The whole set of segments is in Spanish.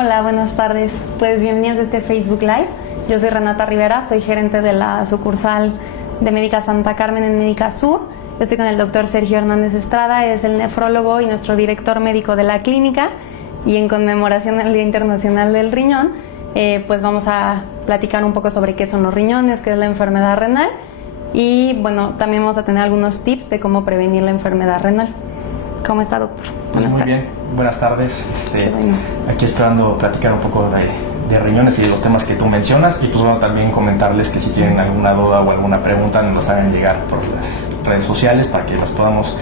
Hola, buenas tardes. Pues bienvenidos a este Facebook Live. Yo soy Renata Rivera, soy gerente de la sucursal de Médica Santa Carmen en Médica Sur. Estoy con el doctor Sergio Hernández Estrada, es el nefrólogo y nuestro director médico de la clínica. Y en conmemoración del Día Internacional del Riñón, pues vamos a platicar un poco sobre qué son los riñones, qué es la enfermedad renal. Y bueno, también vamos a tener algunos tips de cómo prevenir la enfermedad renal. ¿Cómo está, doctor? Pues muy bien, buenas tardes. Aquí esperando platicar un poco de riñones y de los temas que tú mencionas. Y pues bueno, también comentarles que si tienen alguna duda o alguna pregunta nos las hagan llegar por las redes sociales para que las podamos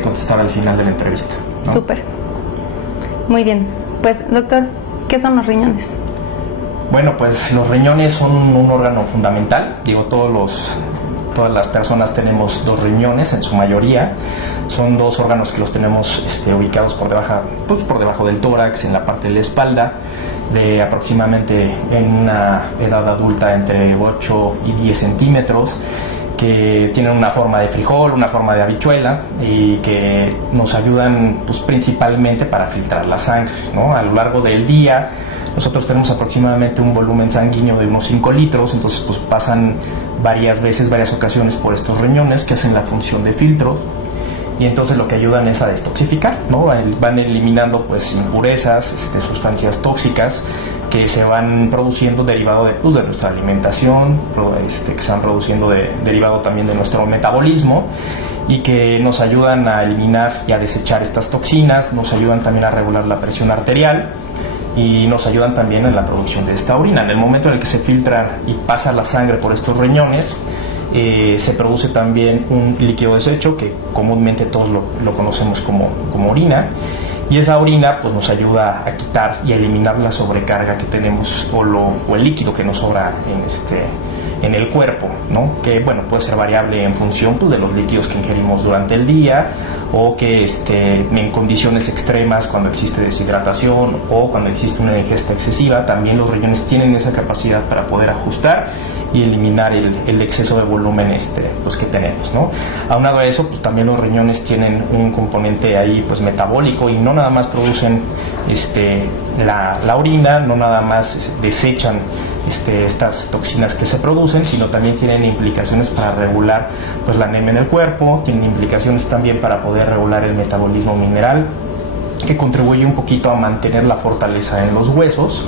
contestar al final de la entrevista, ¿no? Súper. Muy bien. Pues, doctor, ¿qué son los riñones? Bueno, pues los riñones son un órgano fundamental. Todas las personas tenemos dos riñones en su mayoría. Son dos órganos que los tenemos ubicados por debajo del tórax, en la parte de la espalda, de aproximadamente en una edad adulta entre 8 y 10 centímetros, que tienen una forma de frijol, una forma de habichuela y que nos ayudan principalmente para filtrar la sangre, ¿no? A lo largo del día nosotros tenemos aproximadamente un volumen sanguíneo de unos 5 litros, entonces pasan varias ocasiones por estos riñones que hacen la función de filtro. Y entonces lo que ayudan es a detoxificar, ¿no? Van eliminando impurezas, sustancias tóxicas que se van produciendo derivado de nuestra alimentación, que se van produciendo derivado también de nuestro metabolismo, y que nos ayudan a eliminar y a desechar estas toxinas, nos ayudan también a regular la presión arterial y nos ayudan también en la producción de esta orina. En el momento en el que se filtra y pasa la sangre por estos riñones, se produce también un líquido desecho que comúnmente todos lo conocemos como orina, y esa orina nos ayuda a quitar y a eliminar la sobrecarga que tenemos o el líquido que nos sobra en el cuerpo, ¿no? Que puede ser variable en función de los líquidos que ingerimos durante el día, o que en condiciones extremas, cuando existe deshidratación o cuando existe una ingesta excesiva, también los riñones tienen esa capacidad para poder ajustar y eliminar el exceso de volumen que tenemos, ¿no? Aunado a eso, también los riñones tienen un componente ahí metabólico, y no nada más producen la orina, no nada más desechan estas toxinas que se producen, sino también tienen implicaciones para regular la anemia en el cuerpo, tienen implicaciones también para poder regular el metabolismo mineral, que contribuye un poquito a mantener la fortaleza en los huesos,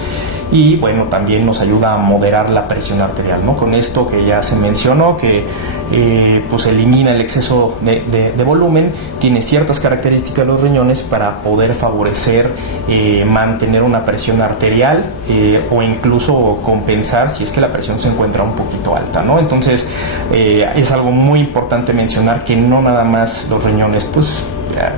y también nos ayuda a moderar la presión arterial, ¿no? Con esto que ya se mencionó, que elimina el exceso de volumen, tiene ciertas características los riñones para poder favorecer mantener una presión arterial, o incluso compensar si es que la presión se encuentra un poquito alta, ¿no? Entonces es algo muy importante mencionar que no nada más los riñones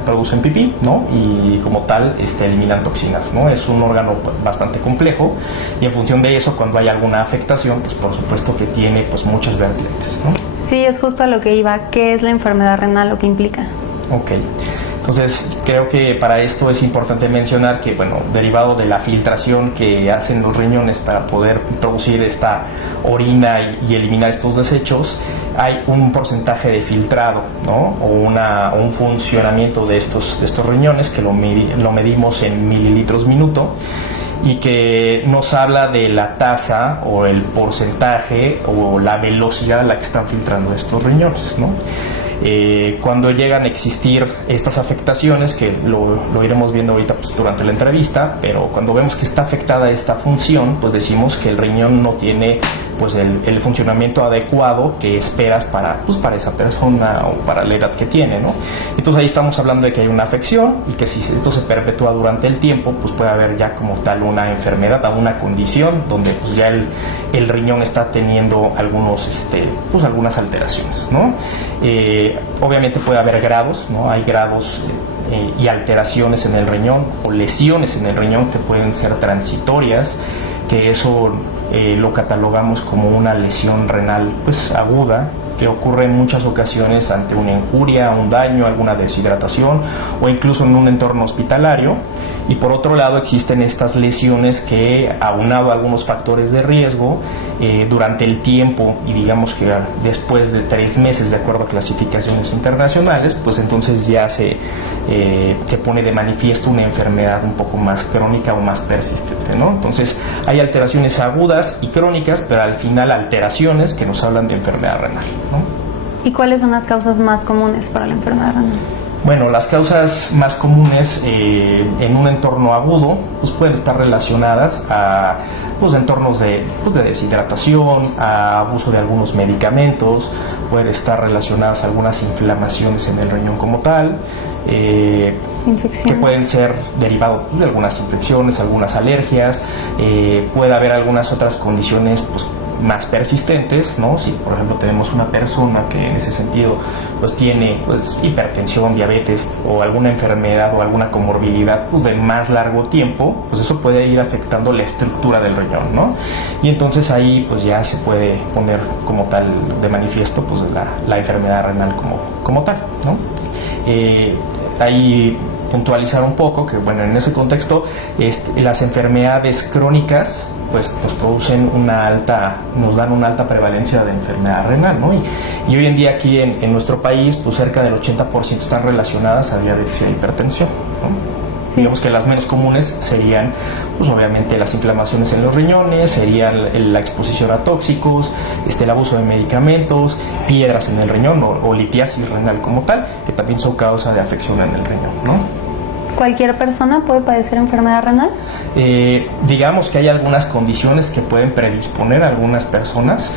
producen pipí, ¿no? Y como tal eliminan toxinas, ¿no? Es un órgano bastante complejo, y en función de eso, cuando hay alguna afectación, por supuesto que tiene muchas vertientes, ¿no? Sí, es justo a lo que iba. ¿Qué es la enfermedad renal? ¿Lo que implica? Ok. Entonces, creo que para esto es importante mencionar que, derivado de la filtración que hacen los riñones para poder producir esta orina y eliminar estos desechos, hay un porcentaje de filtrado, ¿no? O un funcionamiento de estos riñones que lo medimos en mililitros minuto, y que nos habla de la tasa o el porcentaje o la velocidad a la que están filtrando estos riñones, ¿no? Cuando llegan a existir estas afectaciones, que lo iremos viendo ahorita durante la entrevista, pero cuando vemos que está afectada esta función, decimos que el riñón no tiene el funcionamiento adecuado que esperas para esa persona o para la edad que tiene, ¿no? Entonces ahí estamos hablando de que hay una afección, y que si esto se perpetúa durante el tiempo, puede haber ya como tal una enfermedad, una condición donde ya el riñón está teniendo algunas alteraciones, ¿no? Obviamente puede haber grados, ¿no? Hay grados y alteraciones en el riñón, o lesiones en el riñón, que pueden ser transitorias, que eso lo catalogamos como una lesión renal aguda, que ocurre en muchas ocasiones ante una injuria, un daño, alguna deshidratación, o incluso en un entorno hospitalario, Y por otro lado existen estas lesiones que, aunado a algunos factores de riesgo, durante el tiempo, y digamos que después de 3 meses, de acuerdo a clasificaciones internacionales, pues entonces ya se pone de manifiesto una enfermedad un poco más crónica o más persistente, ¿no? Entonces hay alteraciones agudas y crónicas, pero al final alteraciones que nos hablan de enfermedad renal, ¿no? ¿Y cuáles son las causas más comunes para la enfermedad renal? Bueno, las causas más comunes en un entorno agudo pues pueden estar relacionadas a entornos de deshidratación, a abuso de algunos medicamentos, pueden estar relacionadas a algunas inflamaciones en el riñón como tal, que pueden ser derivados de algunas infecciones, algunas alergias, puede haber algunas otras condiciones pues más persistentes, ¿no? Si por ejemplo tenemos una persona que en ese sentido pues tiene hipertensión, diabetes o alguna enfermedad o alguna comorbilidad pues de más largo tiempo, pues eso puede ir afectando la estructura del riñón, ¿no? Y entonces ahí pues ya se puede poner como tal de manifiesto pues la enfermedad renal como tal, ¿no? Ahí puntualizar un poco que bueno, en ese contexto las enfermedades crónicas pues nos dan una alta prevalencia de enfermedad renal, ¿no? Y hoy en día aquí en nuestro país pues cerca del 80% están relacionadas a diabetes y a hipertensión, ¿no? Sí. Digamos que las menos comunes serían pues obviamente las inflamaciones en los riñones, sería la exposición a tóxicos, el abuso de medicamentos, piedras en el riñón o litiasis renal como tal, que también son causa de afección en el riñón, ¿no? ¿Cualquier persona puede padecer enfermedad renal? Digamos que hay algunas condiciones que pueden predisponer a algunas personas.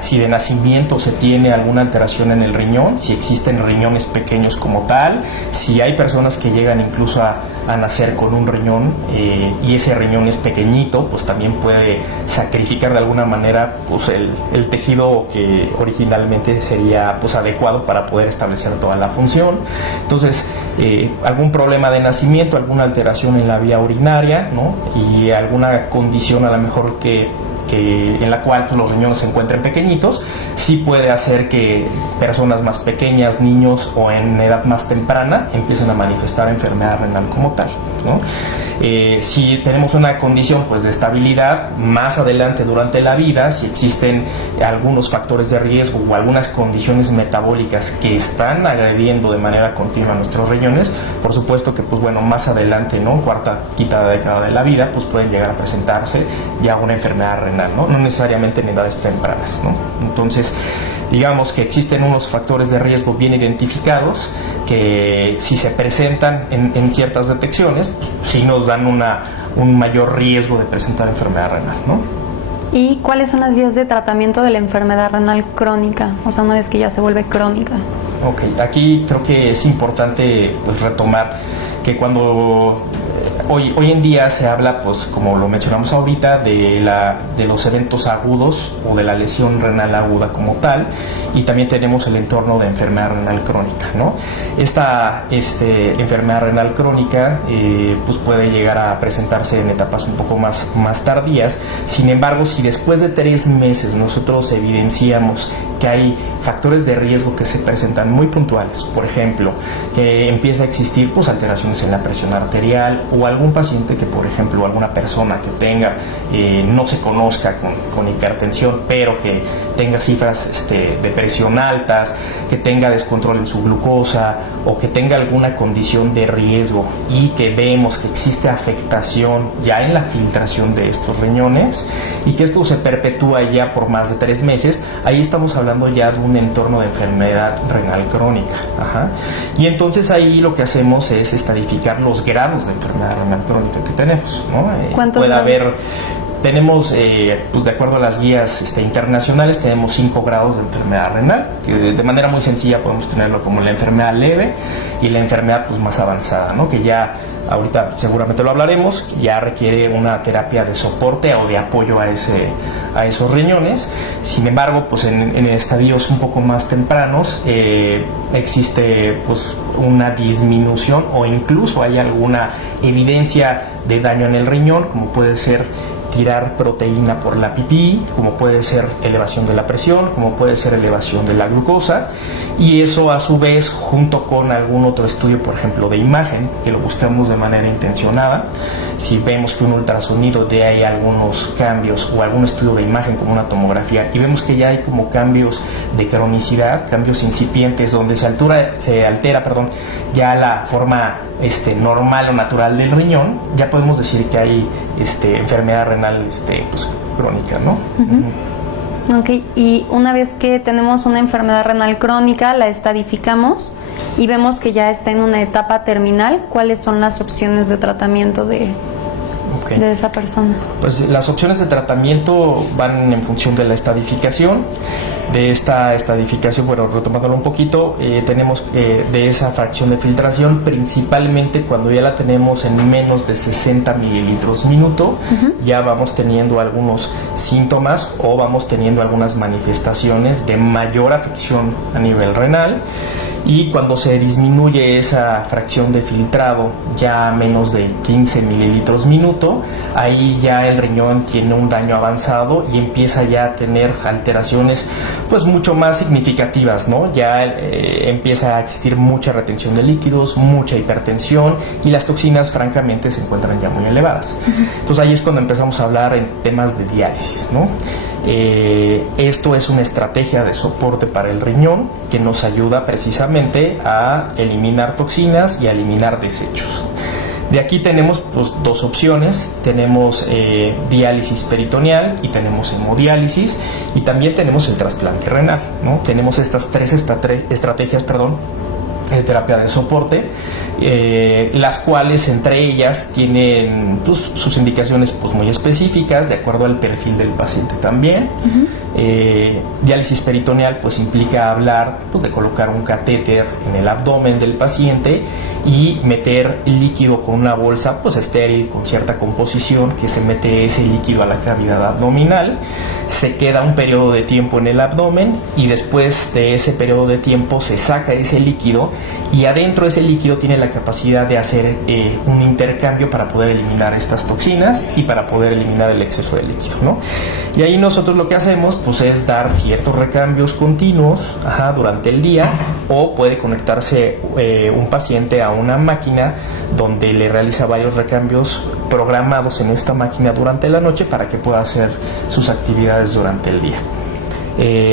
Si de nacimiento se tiene alguna alteración en el riñón, si existen riñones pequeños como tal, si hay personas que llegan incluso a nacer con un riñón y ese riñón es pequeñito, pues también puede sacrificar de alguna manera pues el tejido que originalmente sería pues adecuado para poder establecer toda la función. Entonces algún problema de nacimiento, alguna alteración en la vía urinaria, ¿no? Y alguna condición a lo mejor en la cual pues, los riñones se encuentren pequeñitos, sí puede hacer que personas más pequeñas, niños o en edad más temprana empiecen a manifestar enfermedad renal como tal, ¿no? Si tenemos una condición pues de estabilidad más adelante durante la vida, si existen algunos factores de riesgo o algunas condiciones metabólicas que están agrediendo de manera continua nuestros riñones, por supuesto que pues bueno, más adelante, ¿no? Cuarta, quinta década de la vida, pues pueden llegar a presentarse ya una enfermedad renal, ¿no? No necesariamente en edades tempranas, ¿no? Entonces, digamos que existen unos factores de riesgo bien identificados que si se presentan en ciertas detecciones, pues sí nos dan un mayor riesgo de presentar enfermedad renal, ¿no? ¿Y cuáles son las vías de tratamiento de la enfermedad renal crónica? O sea, una vez que ya se vuelve crónica. Ok, aquí creo que es importante pues retomar que cuando hoy en día se habla, pues como lo mencionamos ahorita, de los eventos agudos o de la lesión renal aguda como tal, y también tenemos el entorno de enfermedad renal crónica, ¿no? Esta enfermedad renal crónica pues puede llegar a presentarse en etapas un poco más tardías. Sin embargo, si después de 3 meses nosotros evidenciamos que hay factores de riesgo que se presentan muy puntuales, por ejemplo, que empieza a existir pues alteraciones en la presión arterial o algún paciente que, por ejemplo, alguna persona que tenga, no se conozca con hipertensión, pero que tenga cifras de presión altas, que tenga descontrol en su glucosa o que tenga alguna condición de riesgo y que vemos que existe afectación ya en la filtración de estos riñones y que esto se perpetúa ya por más de 3 meses, ahí estamos hablando ya de un entorno de enfermedad renal crónica. Y entonces ahí lo que hacemos es estadificar los grados de enfermedad renal crónica que tenemos, ¿no? ¿Cuántos puede grados? Tenemos, pues de acuerdo a las guías internacionales, tenemos 5 grados de enfermedad renal, que de manera muy sencilla podemos tenerlo como la enfermedad leve y la enfermedad pues más avanzada, ¿no? Que ya ahorita seguramente lo hablaremos, ya requiere una terapia de soporte o de apoyo a esos riñones. Sin embargo, pues en estadios un poco más tempranos existe pues una disminución o incluso hay alguna evidencia de daño en el riñón, como puede ser tirar proteína por la pipí, como puede ser elevación de la presión, como puede ser elevación de la glucosa, y eso a su vez junto con algún otro estudio, por ejemplo de imagen, que lo buscamos de manera intencionada. Si vemos que un ultrasonido de hay algunos cambios o algún estudio de imagen como una tomografía y vemos que ya hay como cambios de cronicidad, cambios incipientes donde se altera ya la forma normal o natural del riñón, ya podemos decir que hay enfermedad renal pues, crónica, ¿no? Uh-huh. Ok, y una vez que tenemos una enfermedad renal crónica, la estadificamos y vemos que ya está en una etapa terminal, ¿cuáles son las opciones de tratamiento de esa persona? Pues las opciones de tratamiento van en función de la estadificación. De esta estadificación, bueno, retomándolo un poquito, tenemos de esa fracción de filtración, principalmente cuando ya la tenemos en menos de 60 mililitros minuto, ya vamos teniendo algunos síntomas o vamos teniendo algunas manifestaciones de mayor afección a nivel renal. Y cuando se disminuye esa fracción de filtrado ya a menos de 15 mililitros minuto, ahí ya el riñón tiene un daño avanzado y empieza ya a tener alteraciones pues mucho más significativas, ¿no? Ya empieza a existir mucha retención de líquidos, mucha hipertensión y las toxinas francamente se encuentran ya muy elevadas. Entonces ahí es cuando empezamos a hablar en temas de diálisis, ¿no? Esto es una estrategia de soporte para el riñón que nos ayuda precisamente a eliminar toxinas y a eliminar desechos. De aquí tenemos pues, dos opciones, tenemos diálisis peritoneal y tenemos hemodiálisis y también tenemos el trasplante renal, ¿no? Tenemos estas tres estrategias, de terapia de soporte, las cuales entre ellas tienen pues, sus indicaciones pues, muy específicas de acuerdo al perfil del paciente también. Diálisis peritoneal pues implica hablar pues, de colocar un catéter en el abdomen del paciente y meter líquido con una bolsa pues estéril con cierta composición, que se mete ese líquido a la cavidad abdominal, se queda un periodo de tiempo en el abdomen y después de ese periodo de tiempo se saca ese líquido y adentro ese líquido tiene la capacidad de hacer un intercambio para poder eliminar estas toxinas y para poder eliminar el exceso de líquido, ¿no? Y ahí nosotros lo que hacemos pues es dar ciertos recambios continuos durante el día, o puede conectarse un paciente a una máquina donde le realiza varios recambios programados en esta máquina durante la noche para que pueda hacer sus actividades durante el día.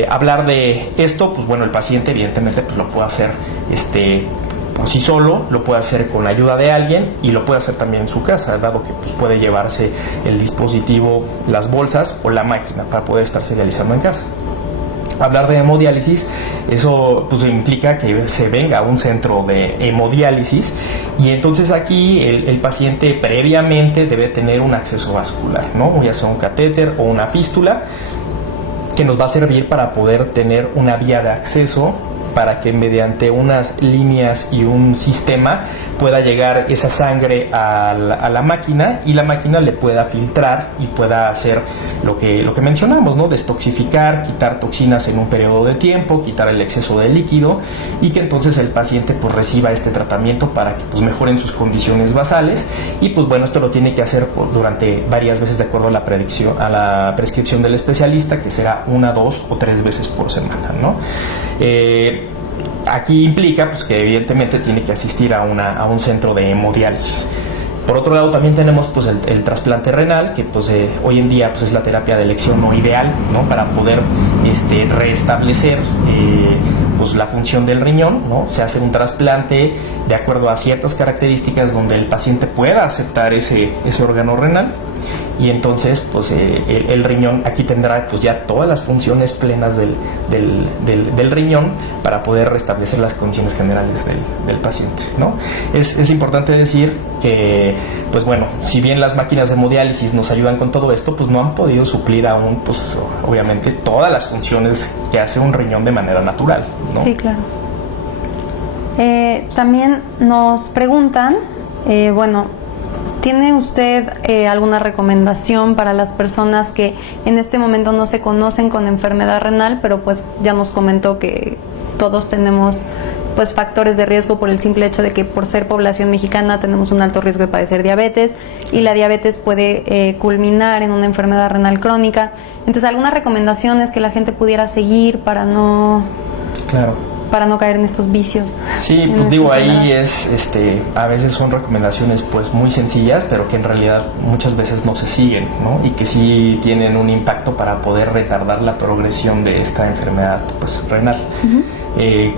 Hablar de esto, pues bueno, el paciente evidentemente pues lo puede hacer por sí solo, lo puede hacer con ayuda de alguien y lo puede hacer también en su casa, dado que pues, puede llevarse el dispositivo, las bolsas o la máquina para poder estarse realizando en casa. Hablar de hemodiálisis, eso pues implica que se venga a un centro de hemodiálisis y entonces aquí el paciente previamente debe tener un acceso vascular, ¿no? Ya sea un catéter o una fístula, que nos va a servir para poder tener una vía de acceso para que mediante unas líneas y un sistema pueda llegar esa sangre a la máquina y la máquina le pueda filtrar y pueda hacer lo que mencionamos, ¿no? Destoxificar, quitar toxinas en un periodo de tiempo, quitar el exceso de líquido y que entonces el paciente pues reciba este tratamiento para que pues mejoren sus condiciones basales y pues bueno, esto lo tiene que hacer durante varias veces de acuerdo a la prescripción del especialista, que será 1, 2 o 3 veces por semana, ¿no? Aquí implica pues, que evidentemente tiene que asistir a un centro de hemodiálisis. Por otro lado también tenemos pues, el trasplante renal, que pues, hoy en día pues, es la terapia de elección no ideal, ¿no? Para poder restablecer pues, la función del riñón, ¿no? Se hace un trasplante de acuerdo a ciertas características donde el paciente pueda aceptar ese órgano renal. Y entonces pues el riñón aquí tendrá pues ya todas las funciones plenas del riñón para poder restablecer las condiciones generales del paciente, ¿no? Es importante decir que pues bueno, si bien las máquinas de hemodiálisis nos ayudan con todo esto, pues no han podido suplir aún pues obviamente todas las funciones que hace un riñón de manera natural, ¿no? Sí, claro. También nos preguntan, ¿tiene usted alguna recomendación para las personas que en este momento no se conocen con enfermedad renal, pero pues ya nos comentó que todos tenemos pues factores de riesgo por el simple hecho de que por ser población mexicana tenemos un alto riesgo de padecer diabetes, y la diabetes puede culminar en una enfermedad renal crónica. Entonces, algunas recomendaciones que la gente pudiera seguir para no caer en estos vicios. Sí, pues digo, ahí es, a veces son recomendaciones pues muy sencillas, pero que en realidad muchas veces no se siguen, ¿no? Y que sí tienen un impacto para poder retardar la progresión de esta enfermedad pues renal.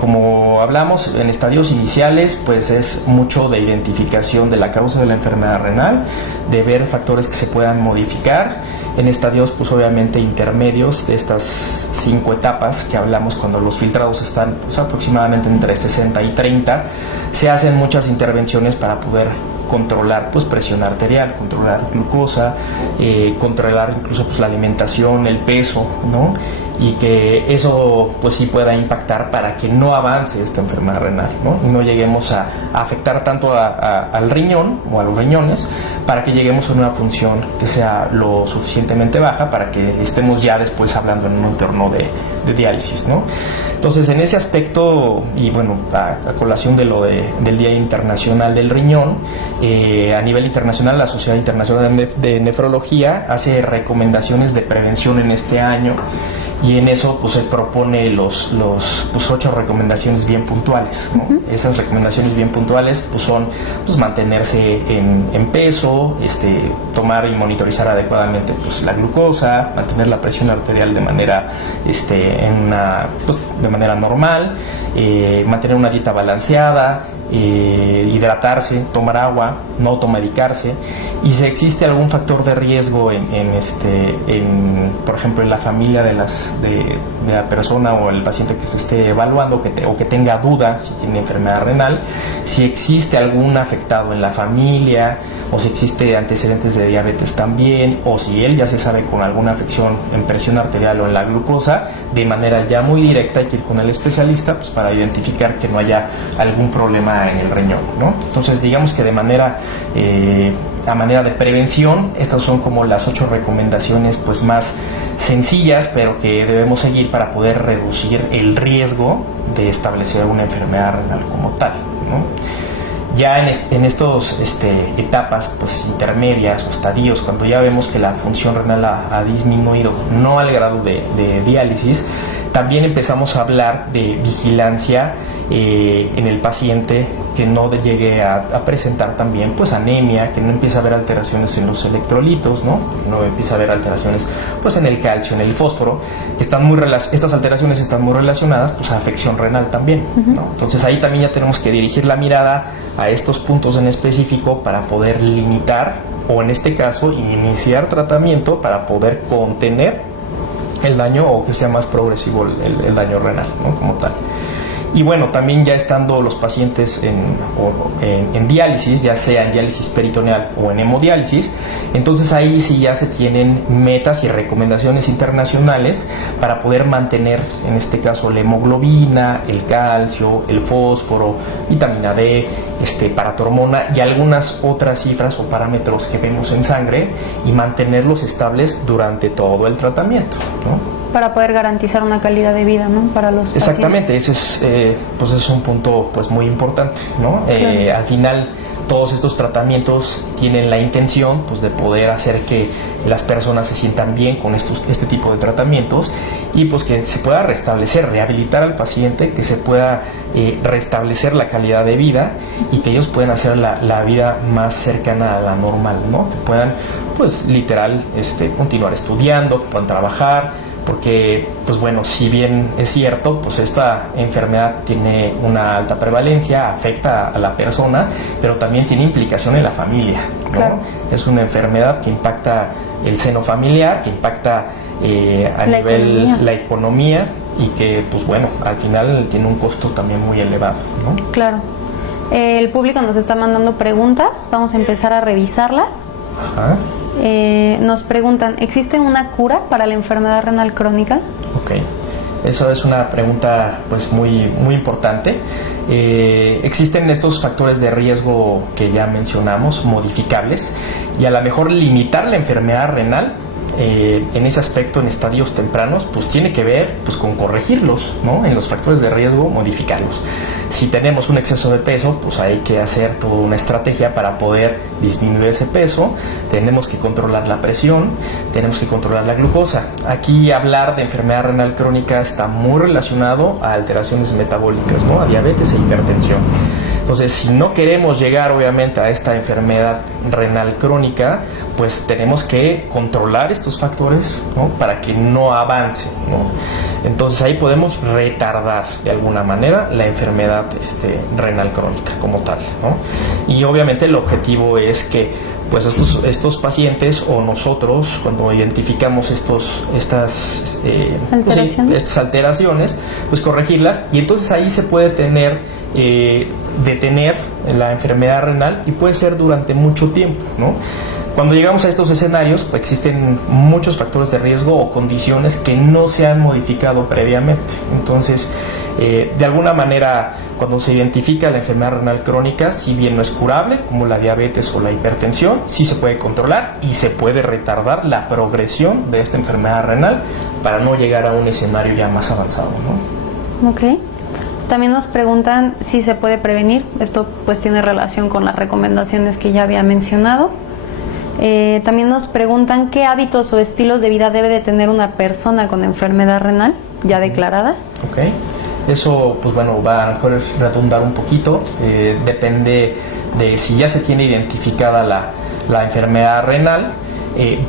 Como hablamos en estadios iniciales, pues es mucho de identificación de la causa de la enfermedad renal, de ver factores que se puedan modificar. En estadios, pues obviamente intermedios, de estas 5 etapas que hablamos, cuando los filtrados están pues aproximadamente entre 60 y 30, se hacen muchas intervenciones para poder controlar pues presión arterial, controlar glucosa, controlar incluso pues la alimentación, el peso, ¿no? Y que eso pues sí pueda impactar para que no avance esta enfermedad renal, ¿no? Y no lleguemos a afectar tanto al riñón o a los riñones, para que lleguemos a una función que sea lo suficientemente baja para que estemos ya después hablando en un entorno de diálisis, ¿no? Entonces, en ese aspecto, y bueno, a colación de lo del Día Internacional del Riñón, a nivel internacional, la Sociedad Internacional de Nefrología hace recomendaciones de prevención en este año, y en eso pues se propone los 8 recomendaciones bien puntuales, ¿no? Esas recomendaciones bien puntuales pues son pues mantenerse en peso, tomar y monitorizar adecuadamente pues la glucosa, mantener la presión arterial de manera de manera normal, mantener una dieta balanceada, hidratarse, tomar agua, no automedicarse. Y si existe algún factor de riesgo por ejemplo, en la familia de la persona o el paciente que se esté evaluando, o que tenga dudas si tiene enfermedad renal, si existe algún afectado en la familia, o si existe antecedentes de diabetes también, o si él ya se sabe con alguna afección en presión arterial o en la glucosa, de manera ya muy directa hay que ir con el especialista pues para identificar que no haya algún problema en el riñón, ¿no? Entonces, digamos que a manera de prevención, estas son como las 8 recomendaciones pues más sencillas, pero que debemos seguir para poder reducir el riesgo de establecer una enfermedad renal como tal, ¿no? Ya en estos etapas pues intermedias o estadios, cuando ya vemos que la función renal ha disminuido, no al grado de diálisis, también empezamos a hablar de vigilancia en el paciente, que no llegue a presentar también pues anemia, que no empiece a haber alteraciones en los electrolitos, ¿no? No empieza a haber alteraciones pues en el calcio, en el fósforo, que estas alteraciones están muy relacionadas pues a afección renal también, ¿no? Entonces ahí también ya tenemos que dirigir la mirada a estos puntos en específico para poder limitar, o en este caso iniciar tratamiento para poder contener el daño, o que sea más progresivo el daño renal, ¿no? Como tal. Y bueno, también ya estando los pacientes en diálisis, ya sea en diálisis peritoneal o en hemodiálisis, entonces ahí sí ya se tienen metas y recomendaciones internacionales para poder mantener, en este caso, la hemoglobina, el calcio, el fósforo, vitamina D, paratormona y algunas otras cifras o parámetros que vemos en sangre, y mantenerlos estables durante todo el tratamiento, ¿no? Para poder garantizar una calidad de vida, ¿no? Para los pacientes. Exactamente, ese es un punto pues muy importante, ¿no? Claro. Al final, todos estos tratamientos tienen la intención pues de poder hacer que las personas se sientan bien con este tipo de tratamientos, y pues que se pueda restablecer, rehabilitar al paciente, que se pueda restablecer la calidad de vida, y que ellos puedan hacer la vida más cercana a la normal, ¿no? Que puedan pues literal continuar estudiando, que puedan trabajar. Porque, pues bueno, si bien es cierto, pues esta enfermedad tiene una alta prevalencia, afecta a la persona, pero también tiene implicación en la familia, ¿no? Claro. Es una enfermedad que impacta el seno familiar, que impacta la economía, y que, pues bueno, al final tiene un costo también muy elevado, ¿no? Claro. El público nos está mandando preguntas, vamos a empezar a revisarlas. Ajá. Nos preguntan, ¿existe una cura para la enfermedad renal crónica? Ok, eso es una pregunta pues muy, muy importante. Existen estos factores de riesgo que ya mencionamos, modificables, y a lo mejor limitar la enfermedad renal en ese aspecto, en estadios tempranos, pues tiene que ver pues con corregirlos, ¿no? En los factores de riesgo, modificarlos. Si tenemos un exceso de peso, pues hay que hacer toda una estrategia para poder disminuir ese peso. Tenemos que controlar la presión, tenemos que controlar la glucosa. Aquí hablar de enfermedad renal crónica está muy relacionado a alteraciones metabólicas, ¿no? A diabetes e hipertensión. Entonces, si no queremos llegar obviamente a esta enfermedad renal crónica, pues tenemos que controlar estos factores, ¿no? Para que no avance, ¿no? Entonces ahí podemos retardar de alguna manera la enfermedad renal crónica como tal, ¿no? Y obviamente el objetivo es que pues estos pacientes o nosotros, cuando identificamos estas alteraciones, pues corregirlas, y entonces ahí se puede detener la enfermedad renal, y puede ser durante mucho tiempo, ¿no? Cuando llegamos a estos escenarios, pues existen muchos factores de riesgo o condiciones que no se han modificado previamente. Entonces, de alguna manera, cuando se identifica la enfermedad renal crónica, si bien no es curable, como la diabetes o la hipertensión, sí se puede controlar y se puede retardar la progresión de esta enfermedad renal para no llegar a un escenario ya más avanzado, ¿no? Ok. También nos preguntan si se puede prevenir. Esto pues tiene relación con las recomendaciones que ya había mencionado. También nos preguntan qué hábitos o estilos de vida debe de tener una persona con enfermedad renal ya declarada. Ok, eso pues bueno, va a poder redundar un poquito, depende de si ya se tiene identificada la enfermedad renal,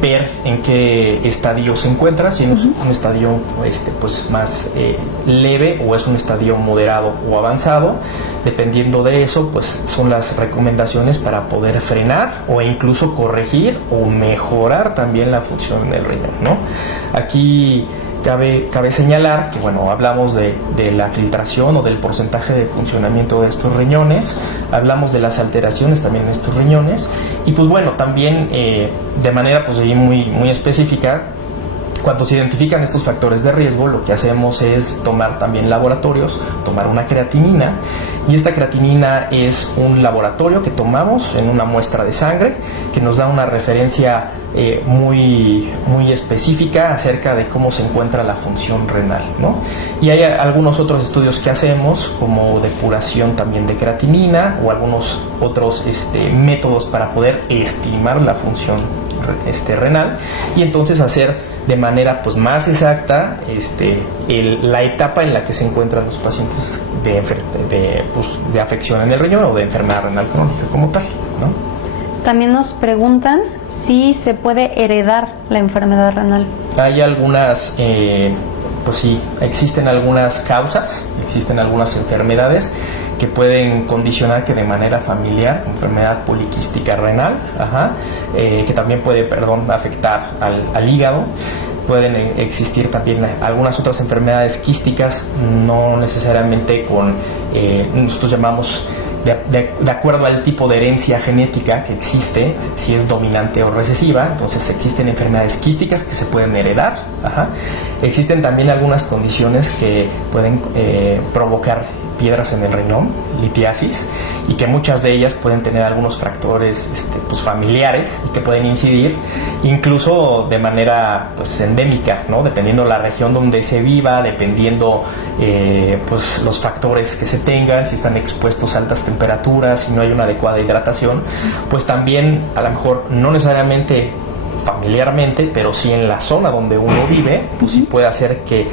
ver en qué estadio se encuentra, si es un estadio pues más leve o es un estadio moderado o avanzado. Dependiendo de eso, pues son las recomendaciones para poder frenar o incluso corregir o mejorar también la función del riñón, ¿no? Aquí cabe señalar que, bueno, hablamos de la filtración o del porcentaje de funcionamiento de estos riñones, hablamos de las alteraciones también de estos riñones, y pues bueno, también de manera pues ahí muy específica, cuando se identifican estos factores de riesgo, lo que hacemos es tomar también laboratorios, tomar una creatinina, y esta creatinina es un laboratorio que tomamos en una muestra de sangre que nos da una referencia muy específica acerca de cómo se encuentra la función renal, ¿no? Y hay algunos otros estudios que hacemos, como depuración también de creatinina o algunos otros métodos para poder estimar la función renal, y entonces hacer de manera pues más exacta la etapa en la que se encuentran los pacientes de afección en el riñón o de enfermedad renal crónica como tal, ¿no? También nos preguntan si se puede heredar la enfermedad renal. Hay algunas, pues sí, existen algunas causas, existen algunas enfermedades que pueden condicionar que de manera familiar, enfermedad poliquística renal, que también puede, afectar al hígado. Pueden existir también algunas otras enfermedades quísticas, no necesariamente con, nosotros llamamos, de acuerdo al tipo de herencia genética que existe, si es dominante o recesiva. Entonces existen enfermedades quísticas que se pueden heredar. Existen también algunas condiciones que pueden provocar piedras en el riñón, litiasis, y que muchas de ellas pueden tener algunos factores pues familiares y que pueden incidir incluso de manera pues endémica, ¿no? Dependiendo la región donde se viva, dependiendo pues los factores que se tengan, si están expuestos a altas temperaturas, si no hay una adecuada hidratación, pues también a lo mejor no necesariamente familiarmente, pero sí en la zona donde uno vive, pues sí puede hacer que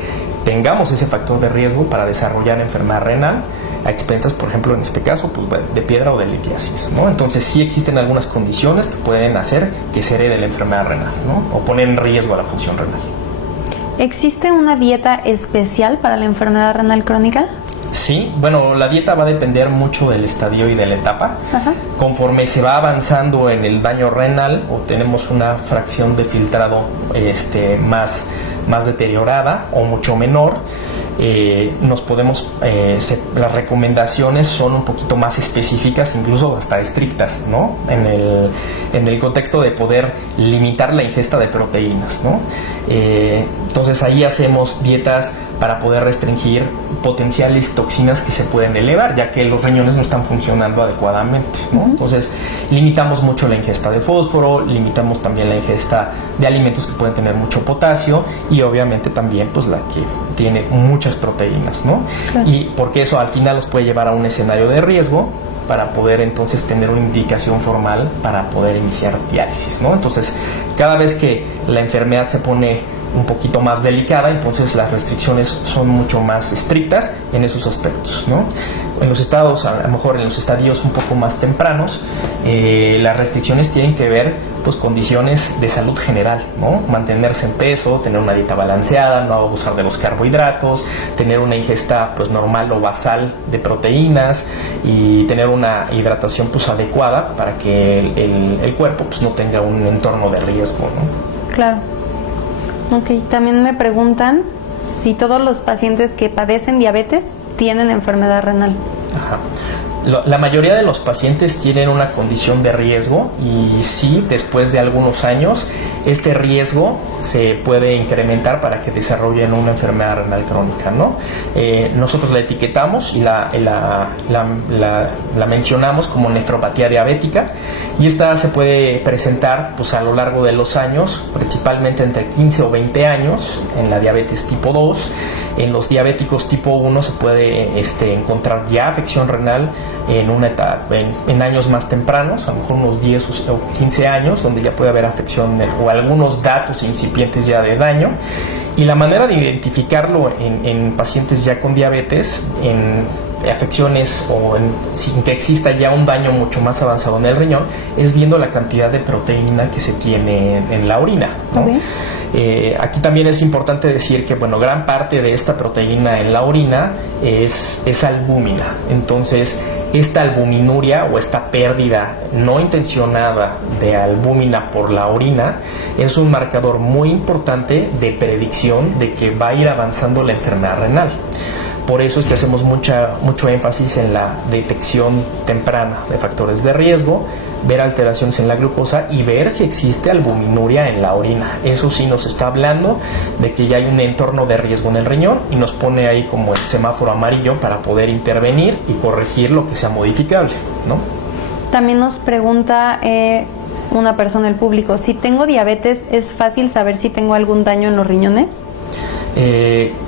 tengamos ese factor de riesgo para desarrollar enfermedad renal a expensas, por ejemplo, en este caso, pues de piedra o de litiasis, ¿no? Entonces sí existen algunas condiciones que pueden hacer que se herede la enfermedad renal, ¿no? O poner en riesgo a la función renal. ¿Existe una dieta especial para la enfermedad renal crónica? Sí, bueno, la dieta va a depender mucho del estadio y de la etapa. Conforme se va avanzando en el daño renal o tenemos una fracción de filtrado más deteriorada o mucho menor, nos podemos, las recomendaciones son un poquito más específicas, incluso hasta estrictas, ¿no? En el contexto de poder limitar la ingesta de proteínas, ¿no? Entonces ahí hacemos dietas para poder restringir potenciales toxinas que se pueden elevar, ya que los riñones no están funcionando adecuadamente, ¿no? Entonces limitamos mucho la ingesta de fósforo, limitamos también la ingesta de alimentos que pueden tener mucho potasio y obviamente también pues la que tiene muchas proteínas, ¿no? Claro. Y porque eso al final los puede llevar a un escenario de riesgo para poder entonces tener una indicación formal para poder iniciar diálisis, ¿no? Entonces, cada vez que la enfermedad se pone un poquito más delicada, entonces las restricciones son mucho más estrictas en esos aspectos, ¿no? En los estados, a lo mejor en los estadios un poco más tempranos, las restricciones tienen que ver pues condiciones de salud general, ¿no? Mantenerse en peso, tener una dieta balanceada, no abusar de los carbohidratos, tener una ingesta pues normal o basal de proteínas y tener una hidratación pues adecuada para que el cuerpo pues no tenga un entorno de riesgo, ¿no? Claro. Ok, también me preguntan si todos los pacientes que padecen diabetes tienen enfermedad renal. Ajá. La mayoría de los pacientes tienen una condición de riesgo y sí, después de algunos años, este riesgo se puede incrementar para que desarrollen una enfermedad renal crónica, ¿no? Nosotros la etiquetamos y la mencionamos como nefropatía diabética y esta se puede presentar pues, a lo largo de los años, principalmente entre 15 o 20 años en la diabetes tipo 2. En los diabéticos tipo 1 se puede encontrar ya afección renal en una etapa, en años más tempranos, a lo mejor unos 10 o 15 años, donde ya puede haber afección o algunos datos incipientes ya de daño. Y la manera de identificarlo en pacientes ya con diabetes, en afecciones o sin que exista ya un daño mucho más avanzado en el riñón, es viendo la cantidad de proteína que se tiene en la orina, ¿no? Okay. Aquí también es importante decir que bueno, gran parte de esta proteína en la orina es albúmina. Entonces esta albuminuria o esta pérdida no intencionada de albúmina por la orina es un marcador muy importante de predicción de que va a ir avanzando la enfermedad renal. Por eso es que hacemos mucho énfasis en la detección temprana de factores de riesgo, ver alteraciones en la glucosa y ver si existe albuminuria en la orina. Eso sí nos está hablando de que ya hay un entorno de riesgo en el riñón y nos pone ahí como el semáforo amarillo para poder intervenir y corregir lo que sea modificable, ¿no? También nos pregunta una persona del público, si tengo diabetes, ¿es fácil saber si tengo algún daño en los riñones?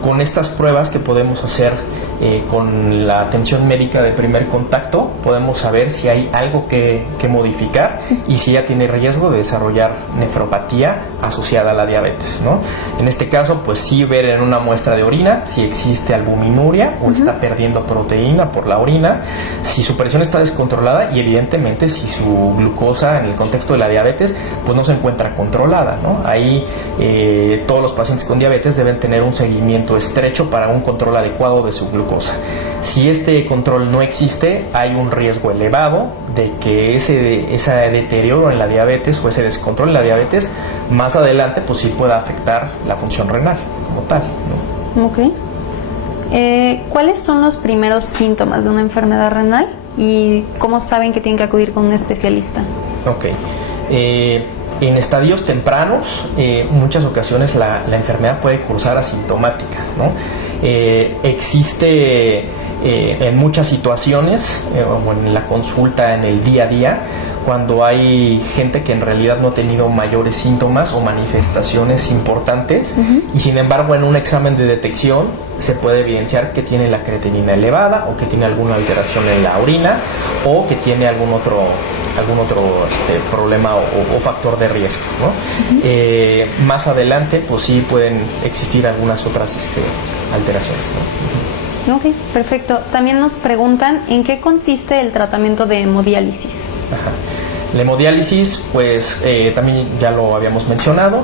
Con estas pruebas que podemos hacer con la atención médica de primer contacto, podemos saber si hay algo que modificar y si ya tiene riesgo de desarrollar nefropatía asociada a la diabetes, ¿no? En este caso, pues sí ver en una muestra de orina si existe albuminuria o está perdiendo proteína por la orina, si su presión está descontrolada y evidentemente si su glucosa en el contexto de la diabetes pues no se encuentra controlada, ¿no? Ahí todos los pacientes con diabetes deben tener un seguimiento estrecho para un control adecuado de su glucosa. Si este control no existe, hay un riesgo elevado de que ese deterioro en la diabetes o ese descontrol en la diabetes más adelante pues sí pueda afectar la función renal como tal, ¿no? Ok. ¿Cuáles son los primeros síntomas de una enfermedad renal y cómo saben que tienen que acudir con un especialista? Ok. En estadios tempranos, muchas ocasiones la enfermedad puede cursar asintomática, ¿no? Existe en muchas situaciones, o en la consulta en el día a día, cuando hay gente que en realidad no ha tenido mayores síntomas o manifestaciones importantes y sin embargo en un examen de detección se puede evidenciar que tiene la creatinina elevada o que tiene alguna alteración en la orina o que tiene algún otro problema o factor de riesgo, ¿no? Más adelante pues sí pueden existir algunas otras alteraciones, ¿no? Ok, perfecto. También nos preguntan en qué consiste el tratamiento de hemodiálisis. Ajá. La hemodiálisis, pues también ya lo habíamos mencionado,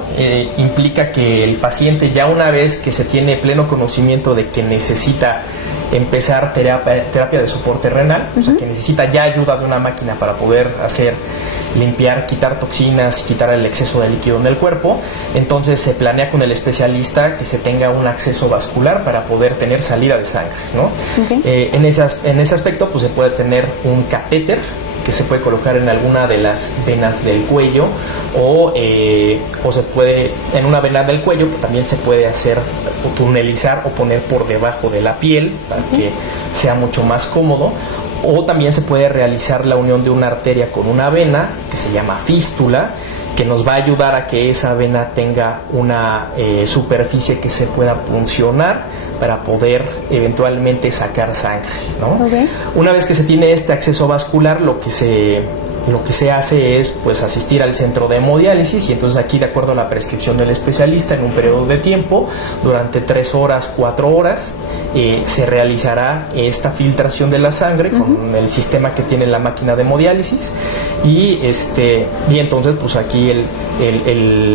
implica que el paciente ya una vez que se tiene pleno conocimiento de que necesita empezar terapia de soporte renal, o sea que necesita ya ayuda de una máquina para poder limpiar, quitar toxinas, quitar el exceso de líquido en el cuerpo, entonces se planea con el especialista que se tenga un acceso vascular para poder tener salida de sangre, ¿no? Okay. En ese aspecto pues se puede tener un catéter que se puede colocar en alguna de las venas del cuello o se puede en una vena del cuello, que también se puede hacer o tunelizar o poner por debajo de la piel para que sea mucho más cómodo. O también se puede realizar la unión de una arteria con una vena, que se llama fístula, que nos va a ayudar a que esa vena tenga una superficie que se pueda puncionar para poder eventualmente sacar sangre, ¿no? Okay. Una vez que se tiene este acceso vascular, lo que se hace es pues asistir al centro de hemodiálisis, y entonces aquí, de acuerdo a la prescripción del especialista, en un periodo de tiempo, durante 3 horas, 4 horas, se realizará esta filtración de la sangre con el sistema que tiene la máquina de hemodiálisis, y entonces pues aquí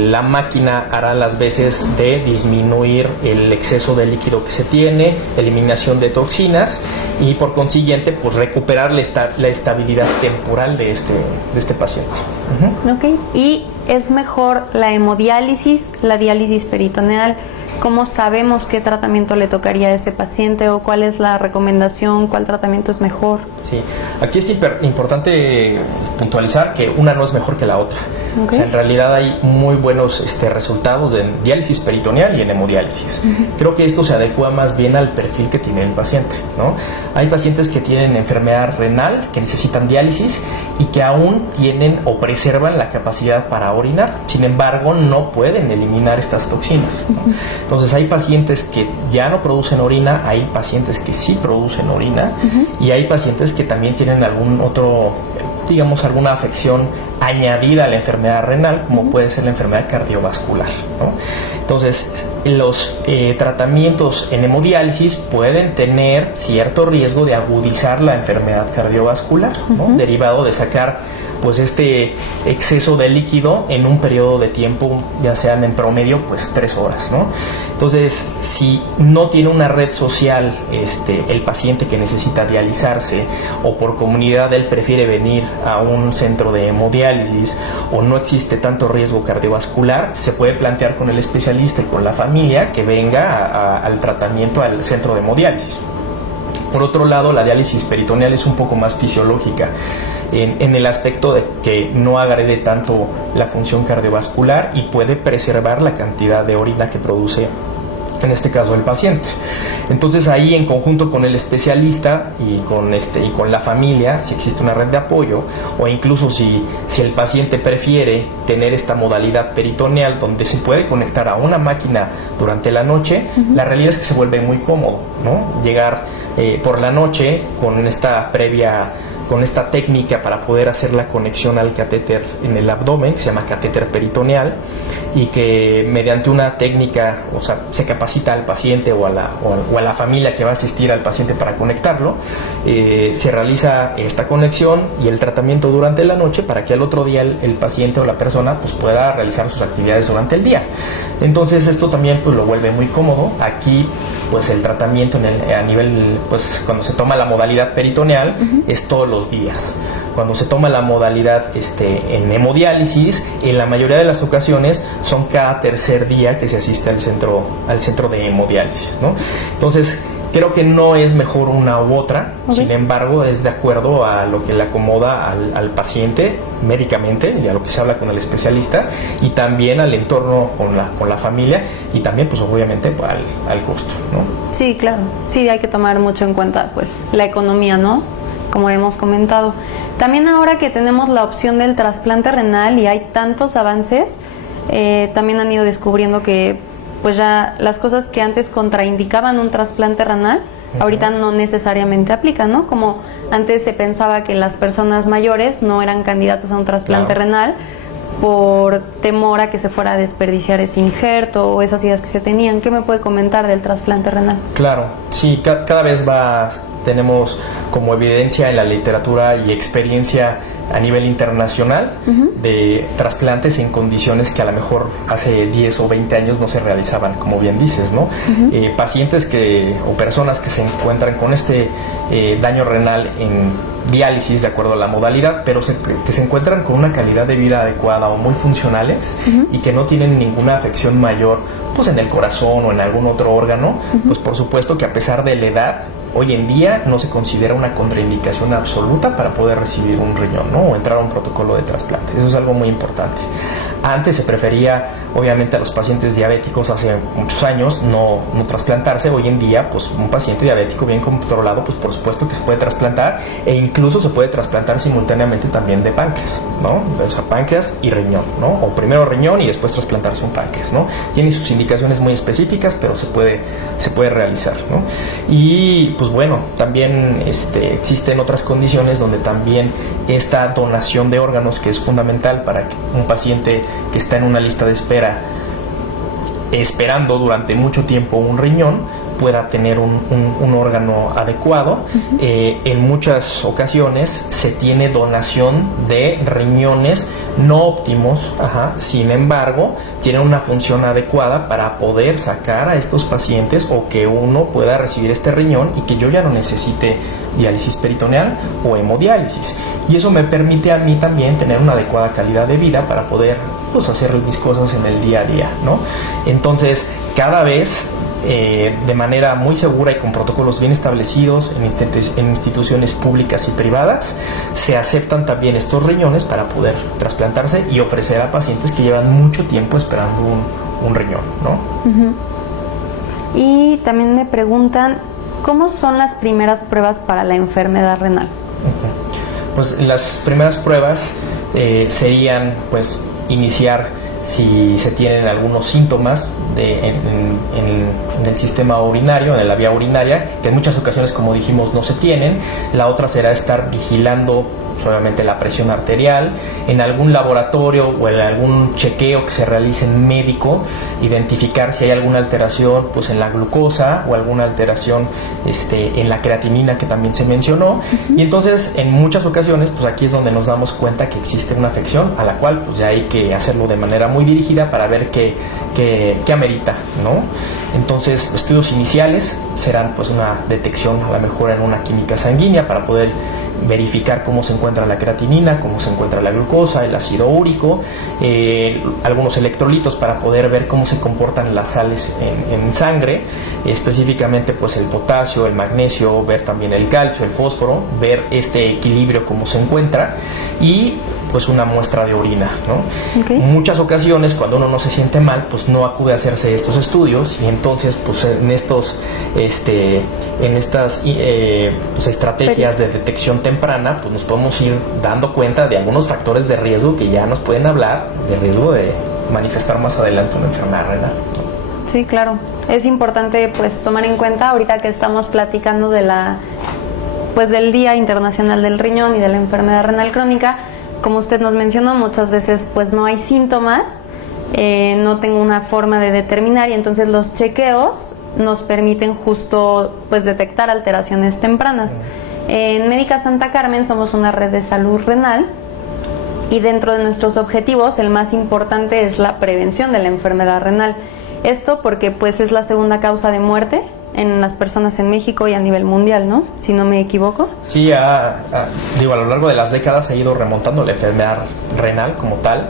la máquina hará las veces de disminuir el exceso de líquido que se tiene, eliminación de toxinas, y por consiguiente pues recuperar la estabilidad temporal de este paciente. Ok, ¿y es mejor la hemodiálisis, la diálisis peritoneal? ¿Cómo sabemos qué tratamiento le tocaría a ese paciente o cuál es la recomendación, cuál tratamiento es mejor? Sí, aquí es importante puntualizar que una no es mejor que la otra. Okay. O sea, en realidad hay muy buenos resultados en diálisis peritoneal y en hemodiálisis. Creo que esto se adecua más bien al perfil que tiene el paciente, ¿no? Hay pacientes que tienen enfermedad renal, que necesitan diálisis y que aún tienen o preservan la capacidad para orinar. Sin embargo, no pueden eliminar estas toxinas, ¿no? Entonces hay pacientes que ya no producen orina, hay pacientes que sí producen orina, y hay pacientes que también tienen alguna afección añadida a la enfermedad renal, como puede ser la enfermedad cardiovascular, ¿no? Entonces, los tratamientos en hemodiálisis pueden tener cierto riesgo de agudizar la enfermedad cardiovascular, ¿no? Derivado de sacar pues este exceso de líquido en un periodo de tiempo, ya sean en promedio pues 3 horas, ¿no? Entonces, si no tiene una red social el paciente que necesita dializarse, o por comunidad él prefiere venir a un centro de hemodiálisis, o no existe tanto riesgo cardiovascular, se puede plantear con el especialista y con la familia que venga al tratamiento al centro de hemodiálisis. Por otro lado, la diálisis peritoneal es un poco más fisiológica en el aspecto de que no agrede tanto la función cardiovascular y puede preservar la cantidad de orina que produce, en este caso, el paciente. Entonces ahí, en conjunto con el especialista y con la familia, si existe una red de apoyo, o incluso si el paciente prefiere tener esta modalidad peritoneal donde se puede conectar a una máquina durante la noche, la realidad es que se vuelve muy cómodo, ¿no? Llegar por la noche con esta técnica para poder hacer la conexión al catéter en el abdomen, que se llama catéter peritoneal, y que mediante una técnica, o sea, se capacita al paciente o a la familia que va a asistir al paciente para conectarlo, se realiza esta conexión y el tratamiento durante la noche para que al otro día el paciente o la persona pues pueda realizar sus actividades durante el día. Entonces esto también pues lo vuelve muy cómodo. Aquí pues el tratamiento a nivel, pues cuando se toma la modalidad peritoneal es todos los días. Cuando se toma la modalidad en hemodiálisis, en la mayoría de las ocasiones son cada tercer día que se asiste al centro de hemodiálisis, ¿no? Entonces, creo que no es mejor una u otra, sin embargo, es de acuerdo a lo que le acomoda al paciente médicamente y a lo que se habla con el especialista, y también al entorno con la familia, y también, pues obviamente, al costo, ¿no? Sí, claro. Sí, hay que tomar mucho en cuenta, pues, la economía, ¿no? Como hemos comentado. También ahora que tenemos la opción del trasplante renal y hay tantos avances, también han ido descubriendo que pues ya las cosas que antes contraindicaban un trasplante renal, ahorita no necesariamente aplican, ¿no? Como antes se pensaba que las personas mayores no eran candidatas a un trasplante renal por temor a que se fuera a desperdiciar ese injerto o esas ideas que se tenían. ¿Qué me puede comentar del trasplante renal? Claro, sí, cada vez tenemos como evidencia en la literatura y experiencia a nivel internacional de trasplantes en condiciones que a lo mejor hace 10 o 20 años no se realizaban, como bien dices, ¿no? Pacientes o personas que se encuentran con daño renal en diálisis de acuerdo a la modalidad, pero que se encuentran con una calidad de vida adecuada o muy funcionales y que no tienen ninguna afección mayor pues en el corazón o en algún otro órgano, pues por supuesto que a pesar de la edad hoy en día no se considera una contraindicación absoluta para poder recibir un riñón, ¿no? O entrar a un protocolo de trasplante. Eso es algo muy importante. Antes se prefería, obviamente, a los pacientes diabéticos hace muchos años no trasplantarse. Hoy en día, pues un paciente diabético bien controlado, pues por supuesto que se puede trasplantar, e incluso se puede trasplantar simultáneamente también de páncreas, ¿no? O sea, páncreas y riñón, ¿no? O primero riñón y después trasplantarse un páncreas, ¿no? Tiene sus indicaciones muy específicas, pero se puede realizar, ¿no? Y pues bueno, también existen otras condiciones donde también esta donación de órganos, que es fundamental para que un paciente que está en una lista de espera esperando durante mucho tiempo un riñón pueda tener un órgano adecuado. En muchas ocasiones se tiene donación de riñones no óptimos, sin embargo tienen una función adecuada para poder sacar a estos pacientes, o que uno pueda recibir este riñón y que yo ya no necesite diálisis peritoneal o hemodiálisis, y eso me permite a mí también tener una adecuada calidad de vida para poder pues hacer mis cosas en el día a día, ¿no? Entonces, cada vez de manera muy segura y con protocolos bien establecidos en instituciones públicas y privadas, se aceptan también estos riñones para poder trasplantarse y ofrecer a pacientes que llevan mucho tiempo esperando un riñón, ¿no? Y también me preguntan, ¿cómo son las primeras pruebas para la enfermedad renal? Pues las primeras pruebas serían pues iniciar si se tienen algunos síntomas en el sistema urinario, en la vía urinaria, que en muchas ocasiones, como dijimos, no se tienen. La otra será estar vigilando obviamente la presión arterial, en algún laboratorio o en algún chequeo que se realice en médico, identificar si hay alguna alteración pues en la glucosa o alguna alteración en la creatinina, que también se mencionó. Y entonces en muchas ocasiones pues aquí es donde nos damos cuenta que existe una afección, a la cual pues ya hay que hacerlo de manera muy dirigida para ver qué amerita, ¿no? Entonces, estudios iniciales serán pues una detección a lo mejor en una química sanguínea para poder verificar cómo se encuentra la creatinina, cómo se encuentra la glucosa, el ácido úrico, algunos electrolitos para poder ver cómo se comportan las sales en sangre, específicamente pues el potasio, el magnesio, ver también el calcio, el fósforo, ver este equilibrio cómo se encuentra, y pues una muestra de orina, ¿no? En muchas ocasiones, cuando uno no se siente mal, pues no acude a hacerse estos estudios, y entonces pues en estas pues estrategias de detección temprana, pues nos podemos ir dando cuenta de algunos factores de riesgo que ya nos pueden hablar de riesgo de manifestar más adelante una enfermedad renal. Sí, claro. Es importante pues tomar en cuenta, ahorita que estamos platicando de del Día Internacional del Riñón y de la enfermedad renal crónica, como usted nos mencionó, muchas veces pues no hay síntomas, no tengo una forma de determinar, y entonces los chequeos nos permiten justo pues detectar alteraciones tempranas. En Médica Santa Carmen somos una red de salud renal, y dentro de nuestros objetivos el más importante es la prevención de la enfermedad renal. Esto porque pues es la segunda causa de muerte en las personas en México y a nivel mundial, ¿no? Si no me equivoco. Sí, a lo largo de las décadas ha ido remontando la enfermedad renal como tal.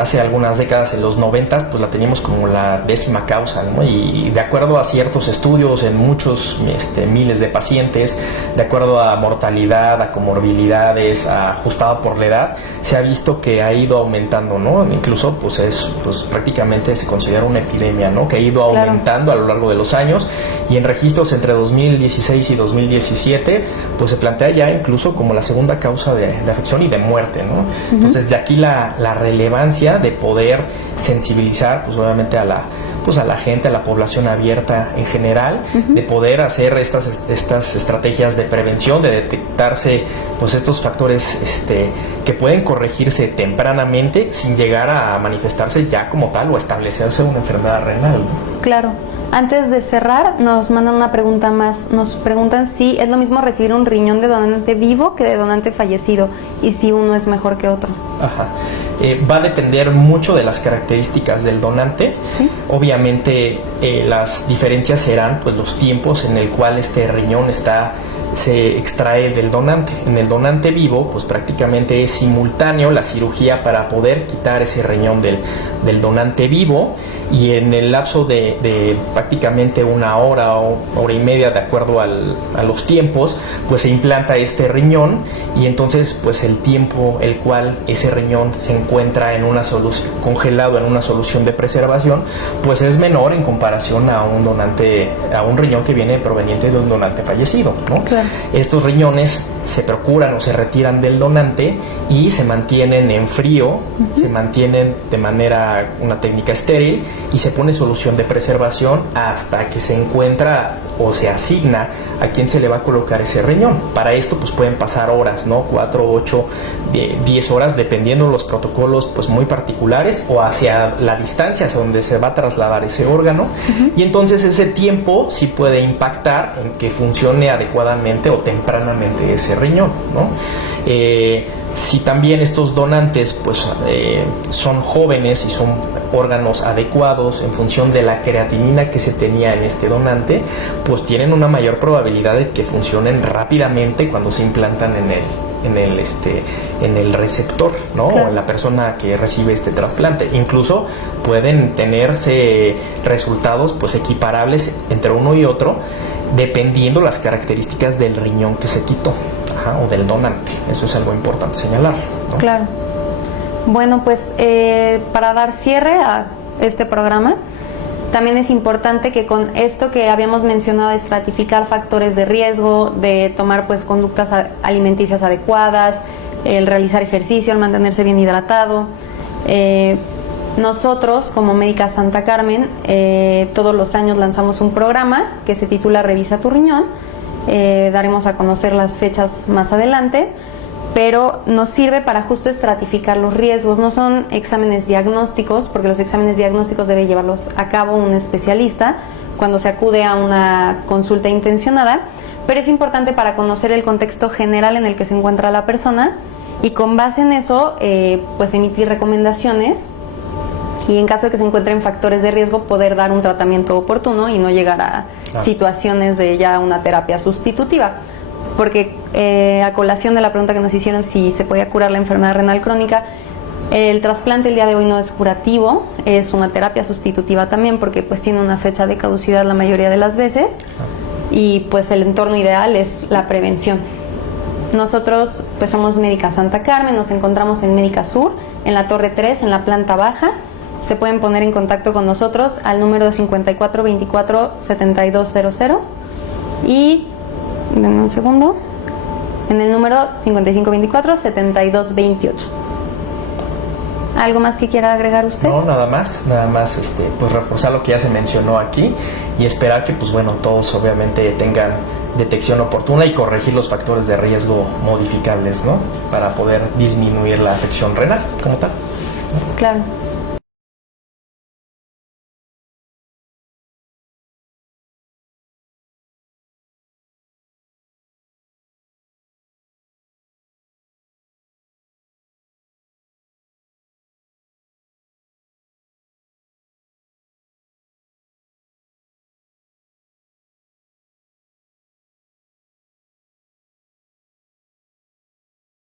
Hace algunas décadas, en los 90s, pues la teníamos como la 10ª causa, ¿no? Y de acuerdo a ciertos estudios en muchos miles de pacientes, de acuerdo a mortalidad, a comorbilidades, ajustado por la edad, se ha visto que ha ido aumentando, ¿no? Incluso pues prácticamente se considera una epidemia, ¿no? Que ha ido aumentando a lo largo de los años, y en registros entre 2016 y 2017 pues se plantea ya incluso como la segunda causa de afección y de muerte, ¿no? Entonces de aquí la relevancia de poder sensibilizar pues obviamente a la gente, a la población abierta en general, de poder hacer estas estrategias de prevención, de detectarse pues estos factores que pueden corregirse tempranamente sin llegar a manifestarse ya como tal o establecerse una enfermedad renal. Claro. Antes de cerrar, nos mandan una pregunta más. Nos preguntan si es lo mismo recibir un riñón de donante vivo que de donante fallecido, y si uno es mejor que otro. Va a depender mucho de las características del donante. ¿Sí? Obviamente las diferencias serán pues los tiempos en el cual este riñón está se extrae del donante. En el donante vivo, pues prácticamente es simultáneo la cirugía para poder quitar ese riñón del donante vivo, y en el lapso de prácticamente una hora o hora y media, de acuerdo a los tiempos, pues se implanta este riñón, y entonces pues el tiempo el cual ese riñón se encuentra en una solución, congelado en una solución de preservación, pues es menor en comparación a un donante, a un riñón que viene proveniente de un donante fallecido, ¿no? Claro. Estos riñones se procuran o se retiran del donante y se mantienen en frío, se mantienen de manera, una técnica estéril, y se pone solución de preservación hasta que se encuentra o se asigna a quién se le va a colocar ese riñón. Para esto pues pueden pasar horas, ¿no? 4, 8, 10 horas, dependiendo de los protocolos pues muy particulares, o hacia la distancia hacia donde se va a trasladar ese órgano, y entonces ese tiempo sí puede impactar en que funcione adecuadamente o tempranamente ese riñón, ¿no? Si también estos donantes pues son jóvenes y son órganos adecuados en función de la creatinina que se tenía en este donante, pues tienen una mayor probabilidad de que funcionen rápidamente cuando se implantan en el receptor, ¿no? Claro. O en la persona que recibe este trasplante. Incluso pueden tenerse resultados pues equiparables entre uno y otro, dependiendo las características del riñón que se quitó, o del donante. Eso es algo importante señalar, ¿no? Claro. Bueno, pues para dar cierre a este programa, también es importante que con esto que habíamos mencionado, de estratificar factores de riesgo, de tomar pues conductas alimenticias adecuadas, el realizar ejercicio, el mantenerse bien hidratado, nosotros como Médica Santa Carmen todos los años lanzamos un programa que se titula Revisa tu riñón. Daremos a conocer las fechas más adelante, pero nos sirve para justo estratificar los riesgos. No son exámenes diagnósticos, porque los exámenes diagnósticos debe llevarlos a cabo un especialista cuando se acude a una consulta intencionada, pero es importante para conocer el contexto general en el que se encuentra la persona, y con base en eso pues emitir recomendaciones, y en caso de que se encuentren factores de riesgo, poder dar un tratamiento oportuno y no llegar a situaciones de ya una terapia sustitutiva. Porque a colación de la pregunta que nos hicieron si se podía curar la enfermedad renal crónica, el trasplante el día de hoy no es curativo, es una terapia sustitutiva también, porque pues tiene una fecha de caducidad la mayoría de las veces, y pues el entorno ideal es la prevención. Nosotros pues somos Médica Santa Carmen, nos encontramos en Médica Sur, en la Torre 3, en la planta baja. Se pueden poner en contacto con nosotros al número 5424-7200, y denme un segundo, en el número 5524-7228. ¿Algo más que quiera agregar usted? No, nada más pues reforzar lo que ya se mencionó aquí, y esperar que pues bueno, todos obviamente tengan detección oportuna y corregir los factores de riesgo modificables, ¿no? Para poder disminuir la afección renal como tal. Claro.